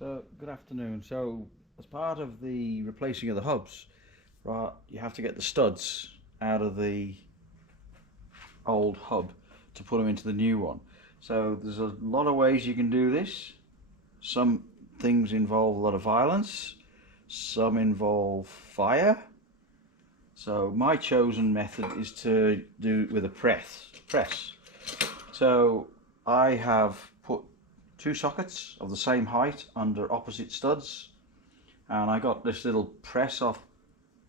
So, good afternoon. So, as part of the replacing of the hubs, right, you have to get the studs out of the old hub to put them into the new one. So, there's a lot of ways you can do this. Some things involve a lot of violence, some involve fire. So, my chosen method is to do it with a press. So, I have put two sockets of the same height under opposite studs, and I got this little press off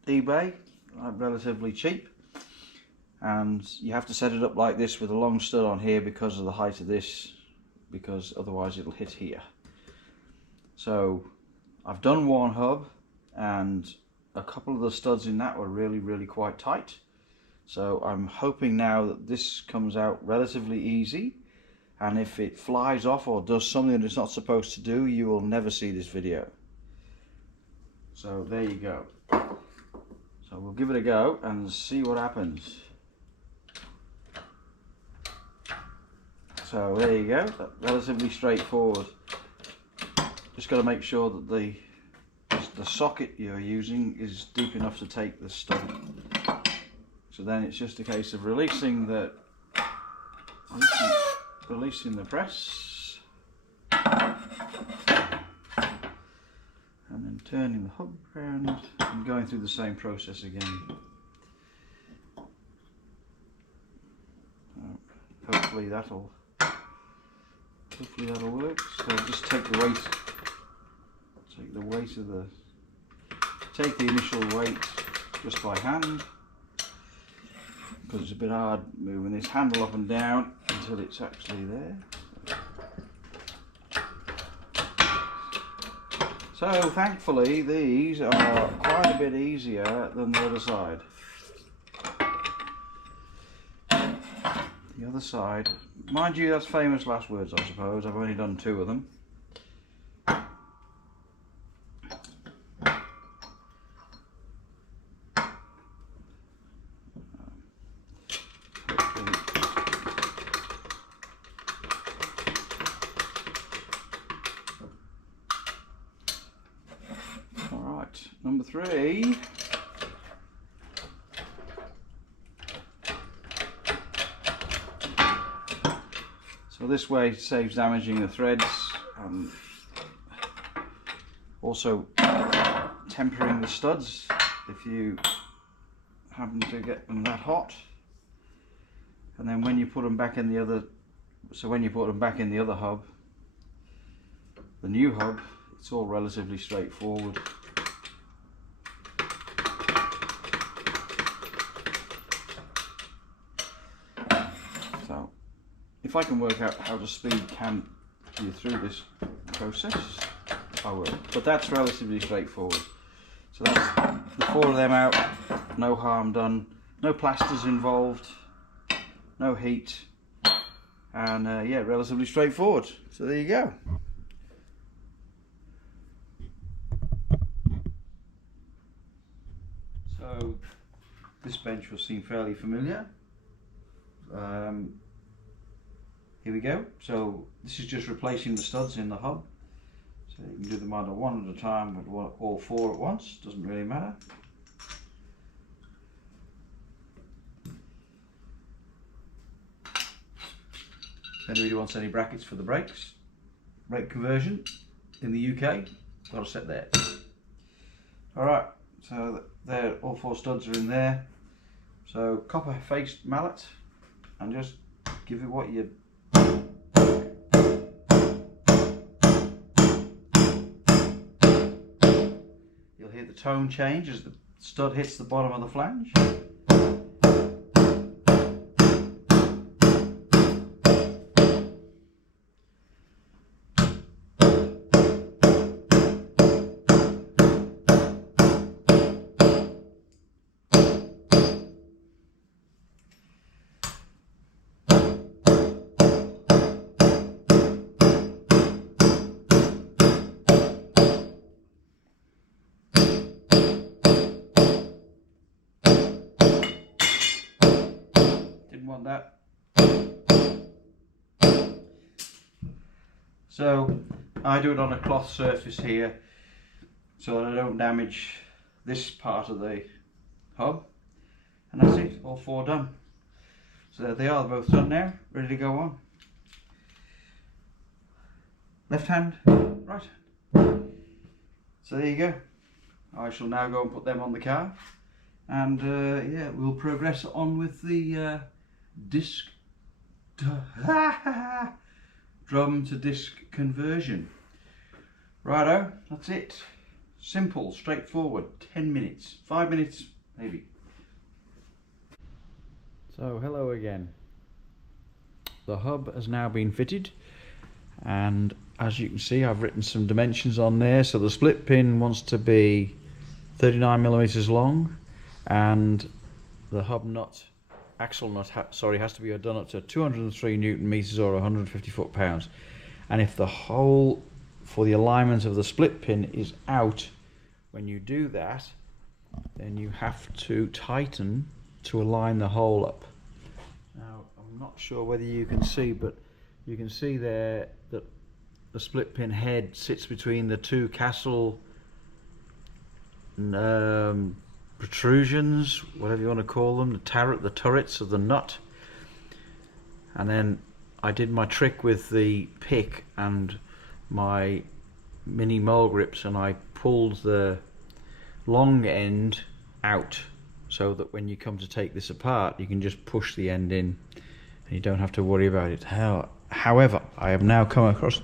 eBay, relatively cheap, and you have to set it up like this with a long stud on here because of the height of this, because otherwise it'll hit here. So I've done one hub, and a couple of the studs in that were really quite tight, so I'm hoping now that this comes out relatively easy. And if it flies off or does something that it's not supposed to do, you will never see this video. So there you go. So we'll give it a go and see what happens. So there you go, relatively straightforward. Just got to make sure that the socket you're using is deep enough to take the stud. So then it's just a case of releasing the press and then turning the hub around and going through the same process again. Hopefully that'll work. So just take the initial weight just by hand, because it's a bit hard moving this handle up and down until it's actually there. So thankfully these are quite a bit easier than the other side. The other side, mind you, that's famous last words, I suppose. I've only done two of them. Number 3. So this way saves damaging the threads and also tempering the studs if you happen to get them that hot. And then when you put them back in the other, hub, the new hub, it's all relatively straightforward. So, if I can work out how to speed cam you through this process, I will. But that's relatively straightforward. So that's the 4 of them out, no harm done, no plasters involved, no heat, and yeah, relatively straightforward. So there you go. So this bench will seem fairly familiar. Here we go. So this is just replacing the studs in the hub. So you can do them either one at a time or all 4 at once, doesn't really matter. If anybody wants any brackets for the brakes, brake conversion in the UK, got a set there. Alright, so there, all 4 studs are in there. So copper faced mallet, and just give it what you. You'll hear the tone change as the stud hits the bottom of the flange. Want that. So I do it on a cloth surface here so that I don't damage this part of the hub, and that's it, all 4 done. So there they are, they're both done now, ready to go on. Left hand, right hand. So there you go. I shall now go and put them on the car, and yeah, we'll progress on with the disc drum to disc conversion. Righto, that's it. Simple, straightforward, 10 minutes, 5 minutes maybe. So hello again. The hub has now been fitted, and as you can see I've written some dimensions on there. So the split pin wants to be 39mm long, and the hub nut, axle nut, has to be done up to 203 Newton meters or 150 foot-pounds. And if the hole for the alignment of the split pin is out when you do that, then you have to tighten to align the hole up. Now I'm not sure whether you can see, but you can see there that the split pin head sits between the 2 castle protrusions, whatever you want to call them, the turrets of the nut. And then I did my trick with the pick and my mini mole grips, and I pulled the long end out so that when you come to take this apart you can just push the end in and you don't have to worry about it. However, I have now come across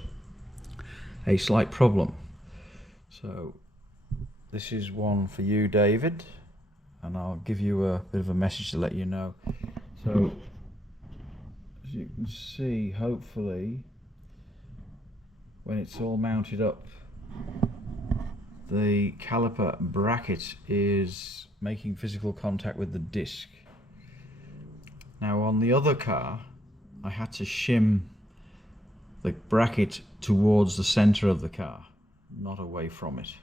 a slight problem. So this is one for you, David, and I'll give you a bit of a message to let you know. So as you can see, hopefully when it's all mounted up, the caliper bracket is making physical contact with the disc. Now on the other car I had to shim the bracket towards the center of the car, not away from it.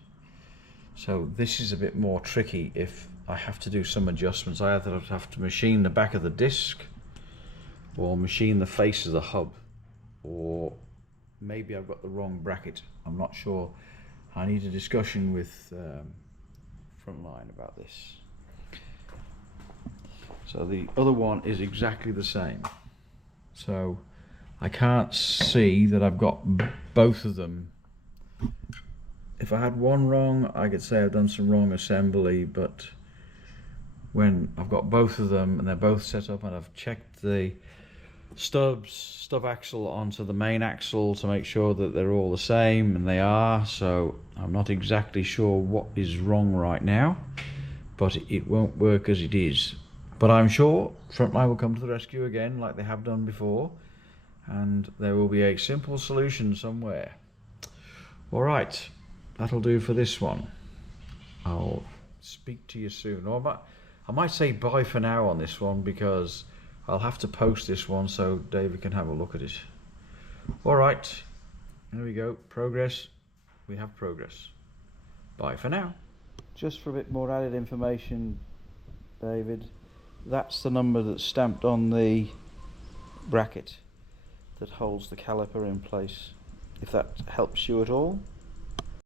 So this is a bit more tricky. If I have to do some adjustments, I either have to machine the back of the disc or machine the face of the hub, or maybe I've got the wrong bracket. I'm not sure. I need a discussion with Frontline about this. So the other one is exactly the same. So I can't see that I've got both of them. If I had one wrong, I could say I've done some wrong assembly, but when I've got both of them and they're both set up and I've checked the stub axle onto the main axle to make sure that they're all the same, and they are, so I'm not exactly sure what is wrong right now, but it won't work as it is. But I'm sure Frontline will come to the rescue again like they have done before, and there will be a simple solution somewhere. Alright, that'll do for this one. I'll speak to you soon, or I might say bye for now on this one, because I'll have to post this one so David can have a look at it. Alright, there we go, progress. We have progress. Bye for now. Just for a bit more added information, David, that's the number that's stamped on the bracket that holds the caliper in place, if that helps you at all.